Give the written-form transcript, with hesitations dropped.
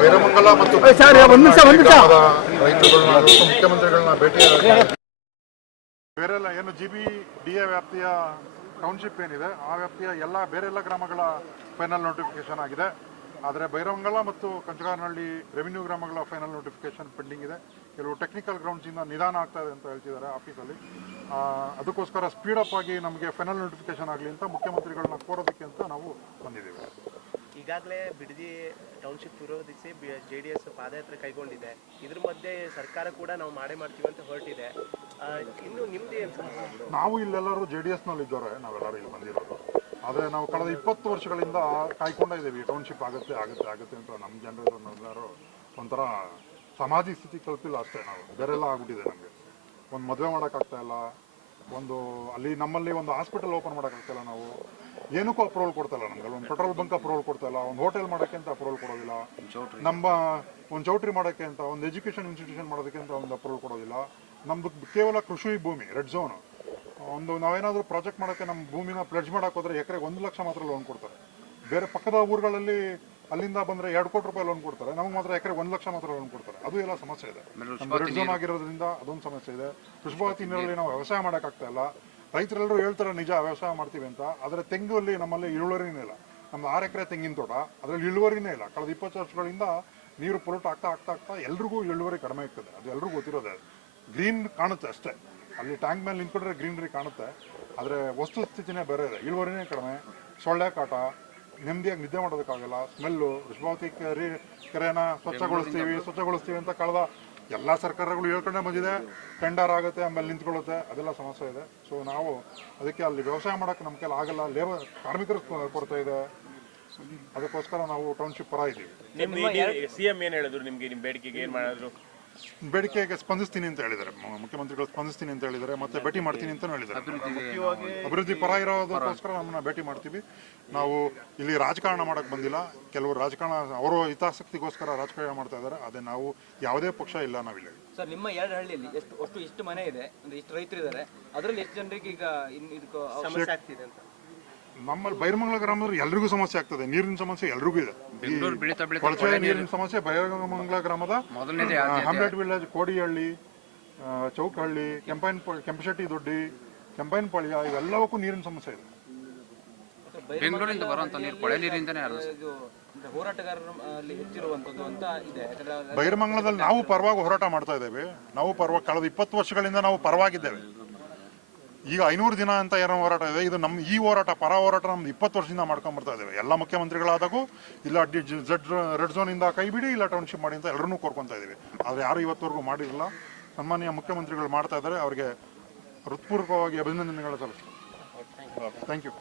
ವೈರಮಂಗಲ ಮತ್ತು ರೈತರುಗಳನ್ನ ಮುಖ್ಯಮಂತ್ರಿಗಳನ್ನ ಭೇಟಿ ಬೇರೆಲ್ಲ ಏನು GBDA ವ್ಯಾಪ್ತಿಯ ಟೌನ್ಶಿಪ್ ಏನಿದೆ ಆ ವ್ಯಾಪ್ತಿಯ ಬೇರೆ ಎಲ್ಲ ಗ್ರಾಮಗಳ ಫೈನಲ್ ನೋಟಿಫಿಕೇಶನ್ ಆಗಿದೆ. ಆದರೆ ಬೈರಮಂಗಲ ಮತ್ತು ಕಂಚಗಾರನಹಳ್ಳಿ ರೆವಿನ್ಯೂ ಗ್ರಾಮಗಳ ಫೈನಲ್ ನೋಟಿಫಿಕೇಶನ್ ಪೆಂಡಿಂಗ್ ಇದೆ. ಕೆಲವು ಟೆಕ್ನಿಕಲ್ ಗ್ರೌಂಡ್ಸಿಂದ ನಿಧಾನ ಆಗ್ತಾ ಇದೆ ಅಂತ ಹೇಳ್ತಿದ್ದಾರೆ ಆಫೀಸಲ್ಲಿ. ಅದಕ್ಕೋಸ್ಕರ ಸ್ಪೀಡಪ್ ಆಗಿ ನಮಗೆ ಫೈನಲ್ ನೋಟಿಫಿಕೇಶನ್ ಆಗಲಿ ಅಂತ ಮುಖ್ಯಮಂತ್ರಿಗಳನ್ನ ಕೋರೋದಕ್ಕೆ ಅಂತ ನಾವು ಬಂದಿದ್ದೀವಿ. ಈಗಾಗಲೇ ಬಿಡದಿ ಟೌನ್ಶಿಪ್ ವಿರೋಧಿಸಿ JDS ಪಾದಯಾತ್ರೆ ಕೈಗೊಂಡಿದೆ. ಇದ್ರ ಮಧ್ಯೆ ಸರ್ಕಾರ ಕೂಡ ನಾವು ಮಾಡ್ತೀವಿ ಅಂತ ಹೊರಟಿದೆ. ಇನ್ನು ನಿಮ್ದು ಏನು ಸಮಸ್ಯೆ? ನಾವು ಇಲ್ಲೆಲ್ಲರೂ JDSನಲ್ಲಿ ಇದ್ದವ್ರೆ, ನಾವೆಲ್ಲರೂ ಇಲ್ಲಿ ಬಂದಿರೋದು. ಆದರೆ ನಾವು ಕಳೆದ 20 ವರ್ಷಗಳಿಂದ ಕಾಯ್ಕೊಂಡೇ ಇದ್ದೀವಿ ಟೌನ್ಶಿಪ್ ಆಗುತ್ತೆ ಅಂತ. ನಮ್ಮ ಜನರೆಲ್ಲರೂ ಒಂಥರ ಸಮಾಧಿ ಸ್ಥಿತಿ ಕಲ್ಪಿಲ್ಲ ಅಷ್ಟೇ. ನಾವು ಬೇರೆಲ್ಲ ಆಗ್ಬಿಟ್ಟಿದೆ. ನಮಗೆ ಒಂದು ಮದುವೆ ಮಾಡೋಕ್ಕಾಗ್ತಾ ಇಲ್ಲ, ಅಲ್ಲಿ ನಮ್ಮಲ್ಲಿ ಒಂದು ಹಾಸ್ಪಿಟಲ್ ಓಪನ್ ಮಾಡೋಕ್ಕಾಗ್ತಾಯಿಲ್ಲ, ನಾವು ಏನಕ್ಕೂ ಅಪ್ರೂವಲ್ ಕೊಡ್ತಾಯಿಲ್ಲ ನಮ್ಗೆ. ಒಂದು ಪೆಟ್ರೋಲ್ ಬಂಕ್ ಅಪ್ರೂವಲ್ ಕೊಡ್ತಾಯಿಲ್ಲ, ಒಂದು ಹೋಟೆಲ್ ಮಾಡೋಕ್ಕೆ ಅಂತ ಅಪ್ರೂವಲ್ ಕೊಡೋದಿಲ್ಲ, ನಮ್ಮ ಒಂದು ಚೌಟ್ರಿ ಮಾಡೋಕ್ಕೆ ಅಂತ, ಒಂದು ಎಜುಕೇಷನ್ ಇನ್ಸ್ಟಿಟ್ಯೂಷನ್ ಮಾಡೋದಕ್ಕೆ ಅಂತ ಒಂದು ಅಪ್ರೂವಲ್ ಕೊಡೋದಿಲ್ಲ. ನಮ್ಮದು ಕೇವಲ ಕೃಷಿ ಭೂಮಿ, ರೆಡ್ ಝೋನು. ನಾವೇನಾದರೂ ಪ್ರಾಜೆಕ್ಟ್ ಮಾಡೋಕ್ಕೆ ನಮ್ಮ ಭೂಮಿನ ಪ್ಲೆಡ್ಜ್ ಮಾಡೋಕೆ ಹೋದರೆ ಎಕರೆಗೆ 1 ಲಕ್ಷ ಮಾತ್ರ ಲೋನ್ ಕೊಡ್ತಾರೆ. ಬೇರೆ ಪಕ್ಕದ ಊರುಗಳಲ್ಲಿ ಅಲ್ಲಿಂದ ಬಂದರೆ 2 ಕೋಟಿ ರೂಪಾಯಿ ಲೋನ್ ಕೊಡ್ತಾರೆ, ನಮಗೆ ಮಾತ್ರ ಎಕರೆಗೆ 1 ಲಕ್ಷ ಮಾತ್ರ ಲೋನ್ ಕೊಡ್ತಾರೆ. ಅದು ಎಲ್ಲ ಸಮಸ್ಯೆ ಇದೆ. ನಮ್ಮ ರೆಡ್ ಝೋನ್ ಆಗಿರೋದ್ರಿಂದ ಅದೊಂದು ಸಮಸ್ಯೆ ಇದೆ. ಪುಷ್ಪಾವತಿ ನೀರಲ್ಲಿ ನಾವು ವ್ಯವಸಾಯ ಮಾಡೋಕ್ಕಾಗ್ತಾ ಇಲ್ಲ. ರೈತರೆಲ್ಲರೂ ಹೇಳ್ತಾರೆ ನಿಜ ವ್ಯವಸಾಯ ಮಾಡ್ತೀವಿ ಅಂತ, ಆದರೆ ತೆಂಗಲ್ಲಿ ನಮ್ಮಲ್ಲಿ ಇಳುವರಿನೇ ಇಲ್ಲ. ನಮ್ದು 6 ಎಕರೆ ತೆಂಗಿನ ತೋಟ, ಅದರಲ್ಲಿ ಇಳುವರಿನೇ ಇಲ್ಲ. ಕಳೆದ 20 ವರ್ಷಗಳಿಂದ ನೀರು ಪೊಲ್ಯೂಟ್ ಆಗ್ತಾ ಎಲ್ರಿಗೂ ಇಳುವರಿ ಕಡಿಮೆ ಆಗ್ತದೆ. ಅದು ಎಲ್ರಿಗೂ ಗೊತ್ತಿರೋದೆ. ಗ್ರೀನ್ ಕಾಣುತ್ತೆ ಅಷ್ಟೇ, ಅಲ್ಲಿ ಟ್ಯಾಂಕ್ ಮೇಲೆ ನಿಂತ್ಕೊಂಡ್ರೆ ಗ್ರೀನರಿ ಕಾಣುತ್ತೆ, ಆದರೆ ವಸ್ತುಸ್ಥಿತಿನೇ ಬೇರೆ ಇದೆ. ಇಳುವರಿನೇ ಕಡಿಮೆ, ಸೊಳ್ಳೆ ಕಾಟ, ನೆಮ್ಮದಿಯಾಗಿ ನಿದ್ದೆ ಮಾಡೋದಕ್ಕಾಗಲ್ಲ, ಸ್ಮೆಲ್ಲು. ವೃಷಭಾವತಿ ಕೆರೆನ ಸ್ವಚ್ಛಗೊಳಿಸ್ತೀವಿ ಅಂತ ಕಳೆದ ಎಲ್ಲ ಸರ್ಕಾರಗಳು ಹೇಳ್ಕೊಂಡೇ ಬಂದಿದೆ. ಟೆಂಡರ್ ಆಗುತ್ತೆ, ಆಮೇಲೆ ನಿಂತ್ಕೊಳ್ಳುತ್ತೆ, ಅದೆಲ್ಲ ಸಮಸ್ಯೆ ಇದೆ. ಸೊ ನಾವು ಅದಕ್ಕೆ ಅಲ್ಲಿ ವ್ಯವಸಾಯ ಮಾಡೋಕ್ಕೆ ನಮ್ಮ ಕೈಲಿ ಆಗಲ್ಲ. ಕಾರ್ಮಿಕರ ಕೊರತೆ ಇದೆ. ಅದಕ್ಕೋಸ್ಕರ ನಾವು ಟೌನ್ಶಿಪ್ ಪರ ಇದ್ದೀವಿ. CM ಏನು ಹೇಳಿದ್ರು ನಿಮಗೆ? ನಿಮ್ಮ ಬೇಡಿಕೆಗೆ ಏನು ಮಾಡಿದ್ರು? ಬೇಡಿಕೆಗೆ ಸ್ಪಂದಿಸ್ತೀನಿ ಅಂತ ಹೇಳಿದ್ದಾರೆ ಮುಖ್ಯಮಂತ್ರಿಗಳು. ಸ್ಪಂದಿಸ್ತೀನಿ ಅಂತ ಹೇಳಿದ್ದಾರೆ, ಮತ್ತೆ ಭೇಟಿ ಮಾಡ್ತೀನಿ ಅಂತ ಹೇಳಿದ್ದಾರೆ. ಅಭಿವೃದ್ಧಿ ಪರ ಇರೋದಕ್ಕೋಸ್ಕರ ನಮ್ಮನ್ನ ಭೇಟಿ ಮಾಡ್ತೀವಿ. ನಾವು ಇಲ್ಲಿ ರಾಜಕಾರಣ ಮಾಡಕ್ಕೆ ಬಂದಿಲ್ಲ. ಕೆಲವರು ರಾಜಕಾರಣ ಅವರ ಹಿತಾಸಕ್ತಿಗೋಸ್ಕರ ರಾಜಕಾರಣ ಮಾಡ್ತಾ ಇದ್ದಾರೆ. ಅದೇ ನಾವು ಯಾವುದೇ ಪಕ್ಷ ಇಲ್ಲ ನಾವಿಲ್ಲ. ಸರ್, ನಿಮ್ಮ 2 ಹಳ್ಳಿಯಲ್ಲಿ ಎಷ್ಟು ಮನೆ ಇದೆ, ಅಂದ್ರೆ ಎಷ್ಟು ರೈತರು ಇದ್ದಾರೆ, ಅದರಲ್ಲಿ ಎಷ್ಟು ಜನರಿಗೆ ಈಗ ಸಮಸ್ಯೆ ಆಗ್ತಿದೆ ಅಂತ? ನಮ್ಮಲ್ಲಿ ಬೈರಮಂಗಲ ಗ್ರಾಮದಲ್ಲಿ ಎಲ್ರಿಗೂ ಸಮಸ್ಯೆ ಆಗ್ತದೆ. ನೀರಿನ ಸಮಸ್ಯೆ ಎಲ್ರಿಗೂ ಇದೆ. ಕೊಳಚೆ ನೀರಿನ ಸಮಸ್ಯೆ ಬೈರಮಂಗಲ ಗ್ರಾಮದ ಹ್ಯಾಮ್ಲೆಟ್ ವಿಲೇಜ್, ಕೋಡಿಹಳ್ಳಿ, ಚೌಕಹಳ್ಳಿ, ಕೆಂಪಶೆಟ್ಟಿ ದೊಡ್ಡಿ, ಕೆಂಪೈನಪಾಳ್ಯ, ಇವೆಲ್ಲವಕ್ಕೂ ನೀರಿನ ಸಮಸ್ಯೆ ಇದೆ. ಬೆಂಗಳೂರಿಂದ ಬರುವಂತ ನೀರು ಕೊಳೆ ನೀರಿಂದನೇ ಹೋರಾಟಗಾರರಲ್ಲಿ ಹೆಚ್ಚಿರುವಂತದ್ದು ಅಂತ ಇದೆ. ಬೈರಮಂಗಲದಲ್ಲಿ ನಾವು ಪರವಾಗಿ ಹೋರಾಟ ಮಾಡ್ತಾ ಇದ್ದೇವೆ. ನಾವು ಕಳೆದ 20 ವರ್ಷಗಳಿಂದ ನಾವು ಪರವಾಗಿದ್ದೇವೆ. ಈಗ 500 ದಿನ ಅಂತ ಏನೋ ಹೋರಾಟ ಇದೆ. ಇದು ನಮ್ಮ ಈ ಹೋರಾಟ, ಪರ ಹೋರಾಟ ನಮ್ದು 20 ವರ್ಷದಿಂದ ಮಾಡ್ಕೊಂಡು ಬರ್ತಾ ಇದ್ದೇವೆ. ಎಲ್ಲ ಮುಖ್ಯಮಂತ್ರಿಗಳಾದಾಗೂ ಇಲ್ಲ ರೆಡ್ ಝೋನಿಂದ ಕೈ ಬಿಡಿ, ಇಲ್ಲ ಟೌನ್ಶಿಪ್ ಮಾಡಿ ಅಂತ ಎಲ್ಲರನ್ನೂ ಕೋರ್ಕೊತಾ ಇದ್ದೀವಿ. ಆದರೆ ಯಾರು ಇವತ್ತವರೆಗೂ ಮಾಡಿರಲಿಲ್ಲ. ಸನ್ಮಾನ್ಯ ಮುಖ್ಯಮಂತ್ರಿಗಳು ಮಾಡ್ತಾ ಇದ್ದಾರೆ. ಅವರಿಗೆ ಹೃತ್ಪೂರ್ವಕವಾಗಿ ಅಭಿನಂದನೆಗಳು ಸಲ್ಲಿಸ್ತೀನಿ. Thank you.